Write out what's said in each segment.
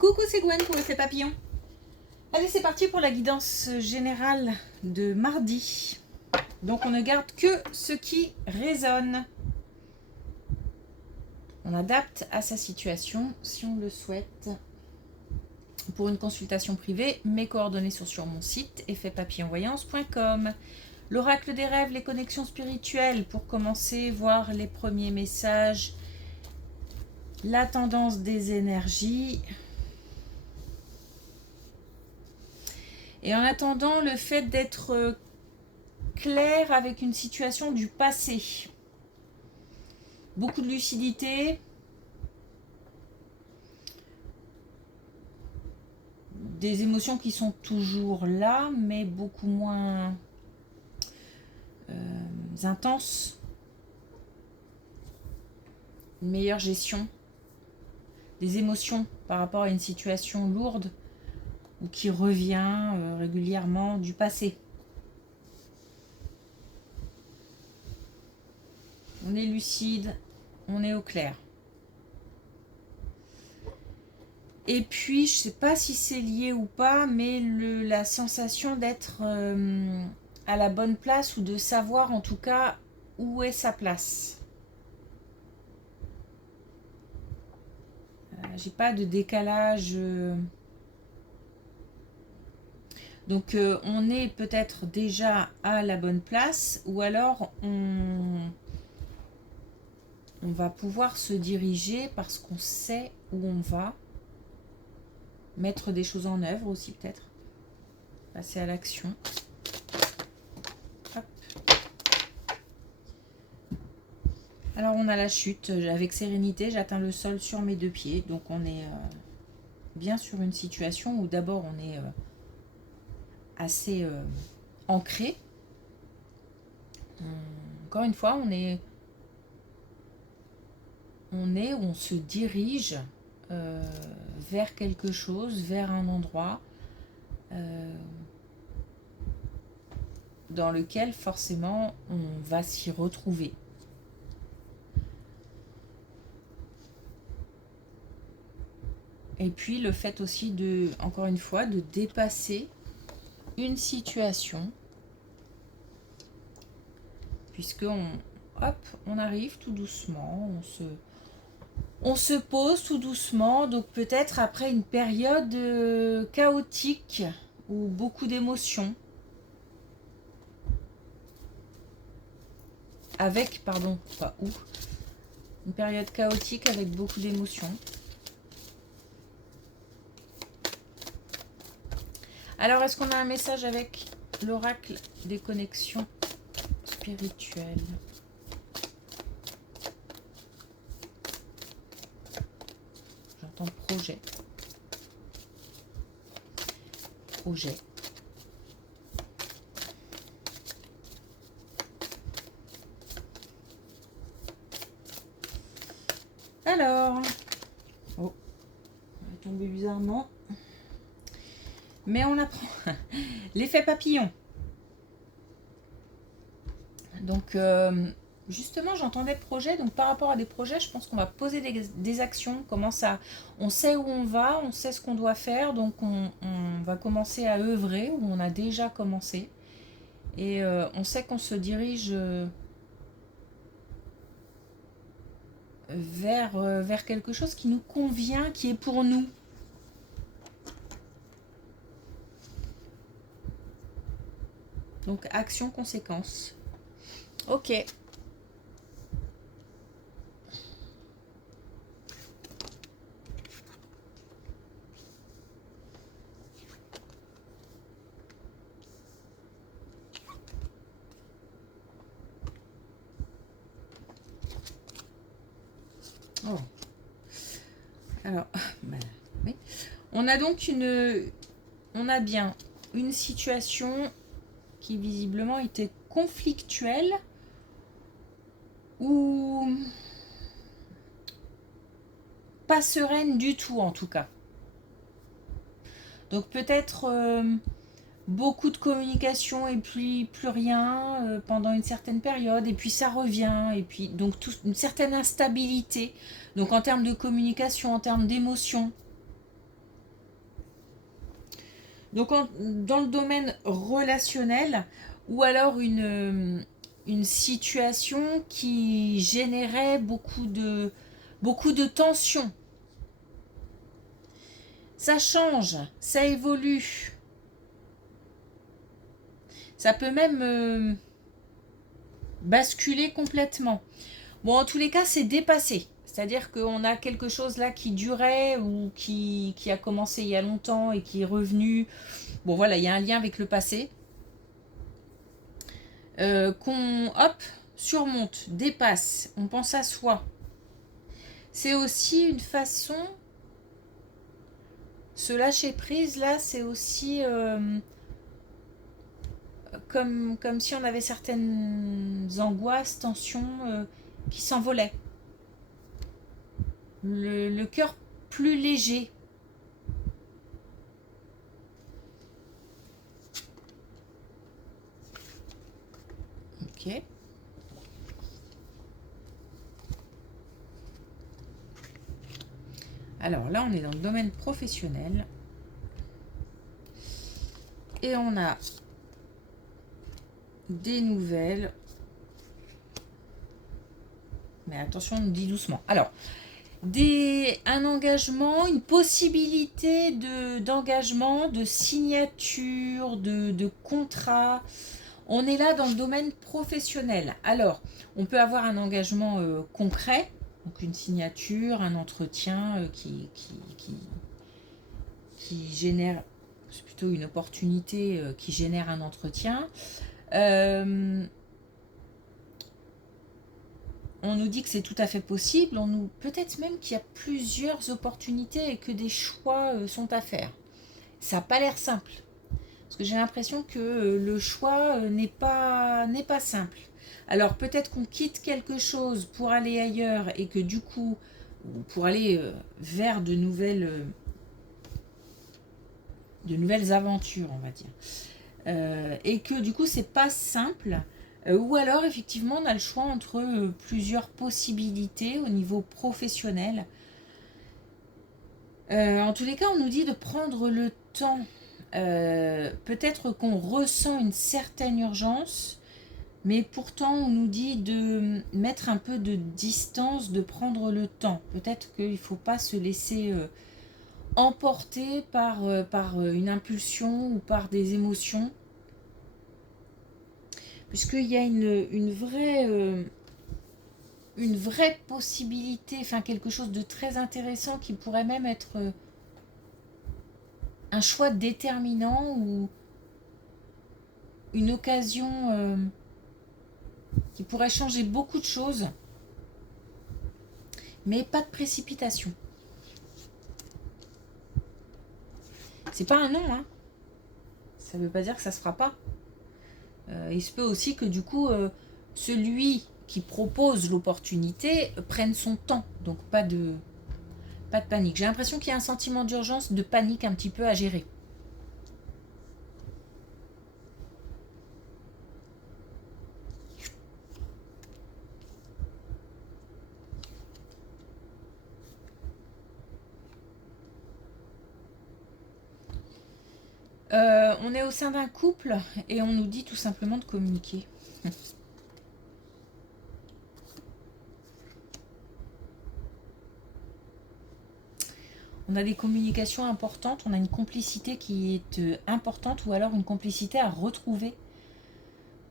Coucou, c'est Gwen pour Effet Papillon. Allez, c'est parti pour la guidance générale de mardi. Donc, on ne garde que ce qui résonne. On adapte à sa situation si on le souhaite. Pour une consultation privée, mes coordonnées sont sur mon site effetpapillonvoyance.com. L'oracle des rêves, les connexions spirituelles pour commencer, voir les premiers messages, la tendance des énergies. Et en attendant, le fait d'être clair avec une situation du passé. Beaucoup de lucidité. Des émotions qui sont toujours là, mais beaucoup moins intenses. Une meilleure gestion des émotions par rapport à une situation lourde ou qui revient régulièrement du passé. On est lucide, on est au clair. Et puis, je ne sais pas si c'est lié ou pas, mais la sensation d'être à la bonne place ou de savoir en tout cas où est sa place. J'ai pas de décalage. Donc, on est peut-être déjà à la bonne place ou alors on va pouvoir se diriger parce qu'on sait où on va. Mettre des choses en œuvre aussi peut-être. Passer à l'action. Hop. Alors on a la chute. Avec sérénité, j'atteins le sol sur mes deux pieds. Donc on est bien sur une situation où d'abord on est assez ancré. Encore une fois, on se dirige vers quelque chose, vers un endroit dans lequel forcément on va s'y retrouver. Et puis le fait aussi encore une fois, de dépasser une situation, puisque on arrive tout doucement, on se pose tout doucement, donc peut-être après une période chaotique ou beaucoup d'émotions. Une période chaotique avec beaucoup d'émotions. Alors, est-ce qu'on a un message avec l'oracle des connexions spirituelles ? J'entends projet. Projet. Alors, on est tombé bizarrement. Mais on apprend. L'effet papillon. Donc, justement, j'entendais projet. Donc, par rapport à des projets, je pense qu'on va poser des actions. On sait où on va, on sait ce qu'on doit faire. Donc, on va commencer à œuvrer, ou on a déjà commencé. Et on sait qu'on se dirige vers quelque chose qui nous convient, qui est pour nous. Donc, action, conséquence. Ok. Oh. Alors, oui. On a donc on a bien une situation qui visiblement était conflictuelle ou pas sereine du tout en tout cas. Donc peut-être beaucoup de communication et puis plus rien pendant une certaine période et puis ça revient et puis donc une certaine instabilité. Donc en termes de communication, en termes d'émotion. Donc dans le domaine relationnel, ou alors une situation qui générait beaucoup de tension. Ça change, ça évolue. Ça peut même basculer complètement. Bon, en tous les cas, c'est dépassé. C'est-à-dire qu'on a quelque chose là qui durait ou qui a commencé il y a longtemps et qui est revenu. Bon, voilà, il y a un lien avec le passé. Qu'on, hop, surmonte, dépasse, on pense à soi. C'est aussi une façon, se lâcher prise là, c'est aussi comme si on avait certaines angoisses, tensions qui s'envolaient. Le cœur plus léger. Ok. Alors là, on est dans le domaine professionnel. Et on a des nouvelles. Mais attention, on nous dit doucement. Alors, un engagement, une possibilité d'engagement, de signature, de contrat. On est là dans le domaine professionnel. Alors, on peut avoir un engagement concret, donc une signature, un entretien qui génère, c'est plutôt une opportunité qui génère un entretien. On nous dit que c'est tout à fait possible, peut-être même qu'il y a plusieurs opportunités et que des choix sont à faire. Ça n'a pas l'air simple, parce que j'ai l'impression que le choix n'est pas simple. Alors peut-être qu'on quitte quelque chose pour aller ailleurs et que du coup, pour aller vers de nouvelles aventures, on va dire. Et que du coup, c'est pas simple. Ou alors, effectivement, on a le choix entre plusieurs possibilités au niveau professionnel. En tous les cas, on nous dit de prendre le temps. Peut-être qu'on ressent une certaine urgence, mais pourtant, on nous dit de mettre un peu de distance, de prendre le temps. Peut-être qu'il ne faut pas se laisser emporter par une impulsion ou par des émotions. Puisqu'il y a une vraie possibilité, enfin quelque chose de très intéressant qui pourrait même être un choix déterminant ou une occasion qui pourrait changer beaucoup de choses, mais pas de précipitation. C'est pas un non, hein. Ça veut pas dire que ça se fera pas. Il se peut aussi que du coup, celui qui propose l'opportunité prenne son temps, donc pas de panique. J'ai l'impression qu'il y a un sentiment d'urgence, de panique un petit peu à gérer. On est au sein d'un couple et on nous dit tout simplement de communiquer. On a des communications importantes, on a une complicité qui est importante ou alors une complicité à retrouver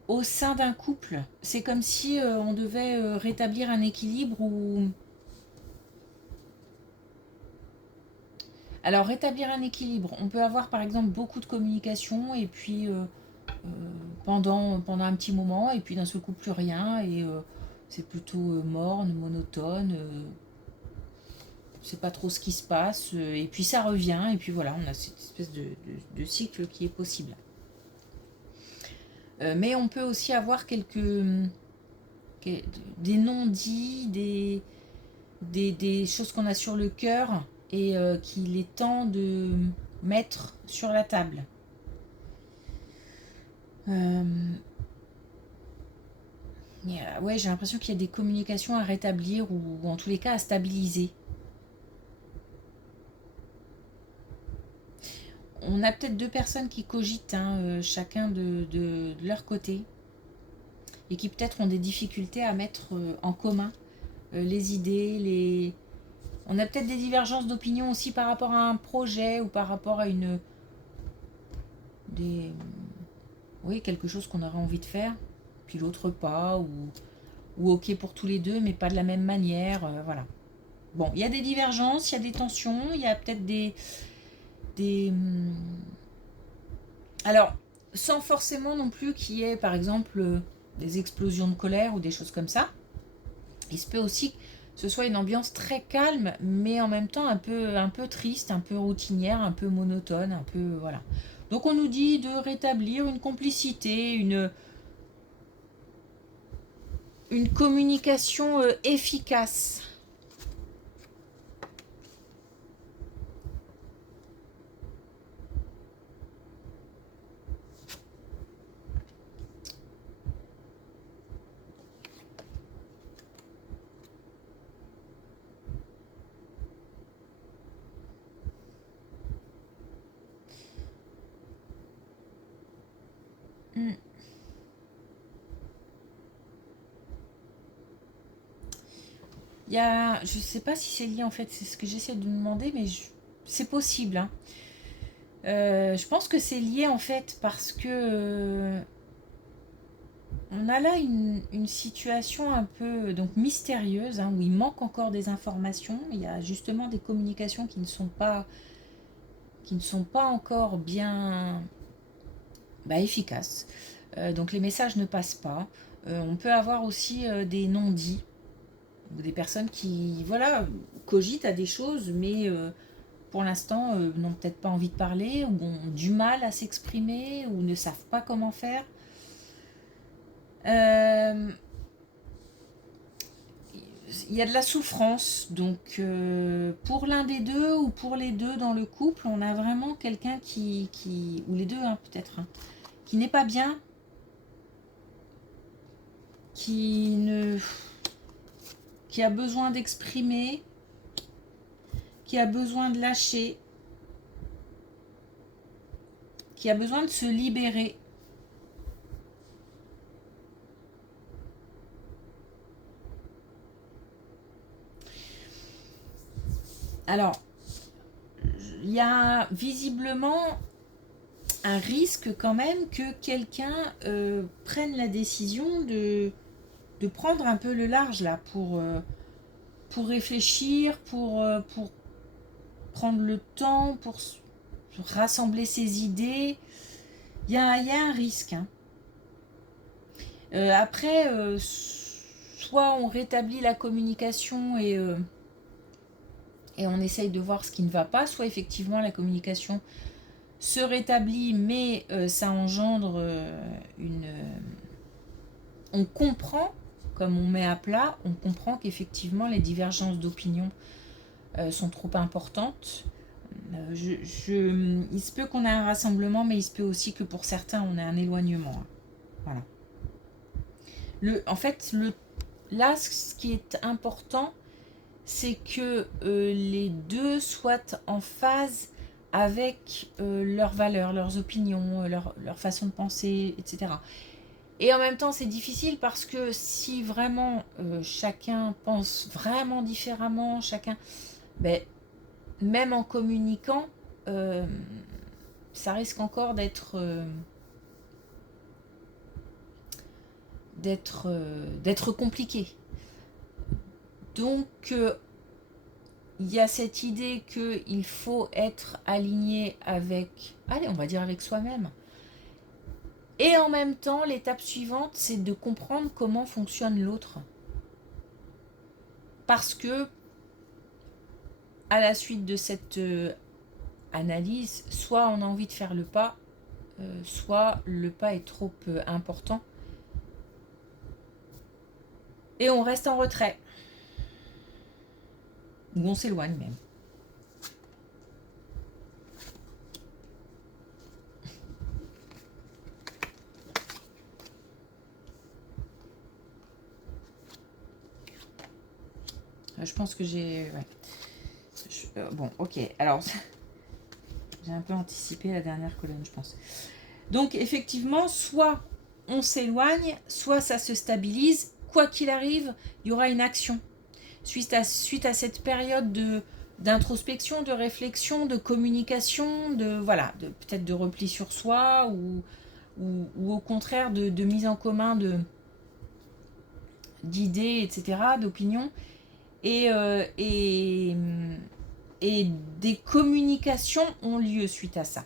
au sein d'un couple. C'est comme si on devait rétablir un équilibre ou... Alors rétablir un équilibre, on peut avoir par exemple beaucoup de communication et puis pendant un petit moment et puis d'un seul coup plus rien et c'est plutôt morne, monotone. C'est pas trop ce qui se passe, et puis ça revient, et puis voilà, on a cette espèce de cycle qui est possible. Mais on peut aussi avoir des non-dits, des choses qu'on a sur le cœur et qu'il est temps de mettre sur la table. Ouais, j'ai l'impression qu'il y a des communications à rétablir ou en tous les cas à stabiliser. on a peut-être deux personnes qui cogitent, hein, chacun de leur côté, et qui peut-être ont des difficultés à mettre en commun les idées, on a peut-être des divergences d'opinion aussi par rapport à un projet ou par rapport à oui, quelque chose qu'on aurait envie de faire, puis l'autre pas, ou ok pour tous les deux, mais pas de la même manière, voilà. Bon, il y a des divergences, il y a des tensions, il y a peut-être alors, sans forcément non plus qu'il y ait, par exemple, des explosions de colère ou des choses comme ça. Il se peut aussi que ce soit une ambiance très calme, mais en même temps un peu triste, un peu routinière, un peu monotone, un peu... Voilà. Donc on nous dit de rétablir une complicité, une communication efficace. Hmm. Je ne sais pas si c'est lié en fait, c'est ce que j'essaie de demander, mais c'est possible, hein. Je pense que c'est lié en fait parce que on a là une situation un peu donc mystérieuse, hein, où il manque encore des informations. Il y a justement des communications qui ne sont pas encore bien efficaces. Donc les messages ne passent pas. On peut avoir aussi des non-dits, des personnes qui voilà cogitent à des choses, mais pour l'instant n'ont peut-être pas envie de parler, ou ont du mal à s'exprimer, ou ne savent pas comment faire. Il y a de la souffrance, donc pour l'un des deux ou pour les deux dans le couple, on a vraiment quelqu'un ou les deux hein, peut-être, hein, qui n'est pas bien, qui ne, qui a besoin d'exprimer, qui a besoin de lâcher, qui a besoin de se libérer. Alors, il y a visiblement un risque quand même que quelqu'un prenne la décision de prendre un peu le large là pour réfléchir, pour prendre le temps, pour rassembler ses idées. Il y a un risque, hein. Après, soit on rétablit la communication et on essaye de voir ce qui ne va pas, soit effectivement la communication se rétablit, mais ça engendre on comprend, comme on met à plat, on comprend qu'effectivement les divergences d'opinion sont trop importantes. Il se peut qu'on ait un rassemblement, mais il se peut aussi que pour certains, on ait un éloignement, hein. Voilà. En fait, là, ce qui est important, c'est que les deux soient en phase avec leurs valeurs, leurs opinions, leur façon de penser, etc. Et en même temps, c'est difficile parce que si vraiment chacun pense vraiment différemment, ben, même en communiquant, euh, ça risque encore d'être compliqué. Donc, il y a cette idée qu'il faut être aligné avec, allez, on va dire avec soi-même. Et en même temps, l'étape suivante, c'est de comprendre comment fonctionne l'autre. Parce que, à la suite de cette analyse, soit on a envie de faire le pas, soit le pas est trop important. Et on reste en retrait. Ou on s'éloigne même. Je pense que j'ai... Ouais. Bon, ok. Alors, J'ai un peu anticipé la dernière colonne, je pense. Donc, effectivement, soit on s'éloigne, soit ça se stabilise. Quoi qu'il arrive, il y aura une action. Suite à cette période d'introspection, de réflexion, de communication, peut-être de repli sur soi ou au contraire de mise en commun d'idées, etc., d'opinions, et des communications ont lieu suite à ça.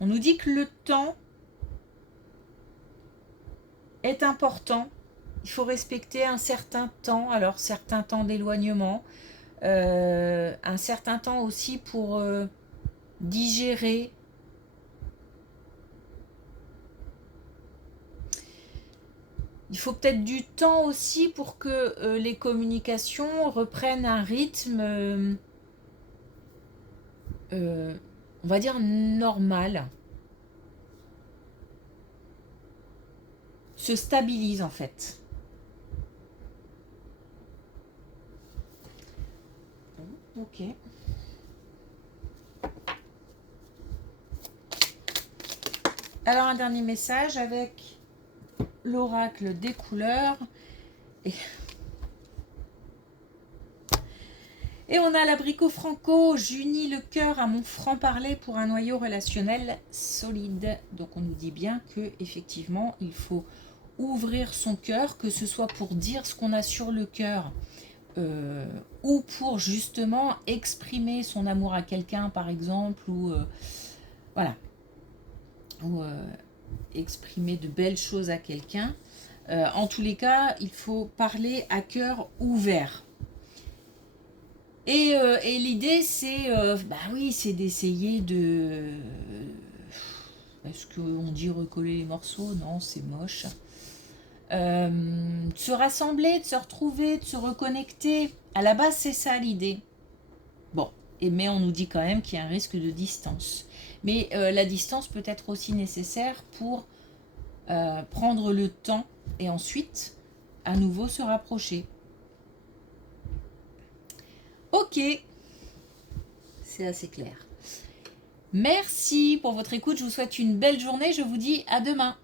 On nous dit que le temps est important. Il faut respecter un certain temps, alors certain temps d'éloignement, un certain temps aussi pour digérer. Il faut peut-être du temps aussi pour que les communications reprennent un rythme, on va dire, normal. Se stabilise en fait. Ok. Alors un dernier message avec l'oracle des couleurs. Et on a l'abricot franco. J'unis le cœur à mon franc-parler pour un noyau relationnel solide. Donc on nous dit bien que effectivement il faut ouvrir son cœur, que ce soit pour dire ce qu'on a sur le cœur ou pour justement exprimer son amour à quelqu'un par exemple, ou exprimer de belles choses à quelqu'un. En tous les cas, il faut parler à cœur ouvert. Et l'idée, c'est c'est d'essayer de... Est-ce qu'on dit recoller les morceaux? Non, c'est moche. De se rassembler, de se retrouver, de se reconnecter. À la base, c'est ça l'idée. Bon, mais on nous dit quand même qu'il y a un risque de distance. Mais la distance peut être aussi nécessaire pour prendre le temps et ensuite à nouveau se rapprocher. Ok, c'est assez clair. Merci pour votre écoute, je vous souhaite une belle journée, je vous dis à demain.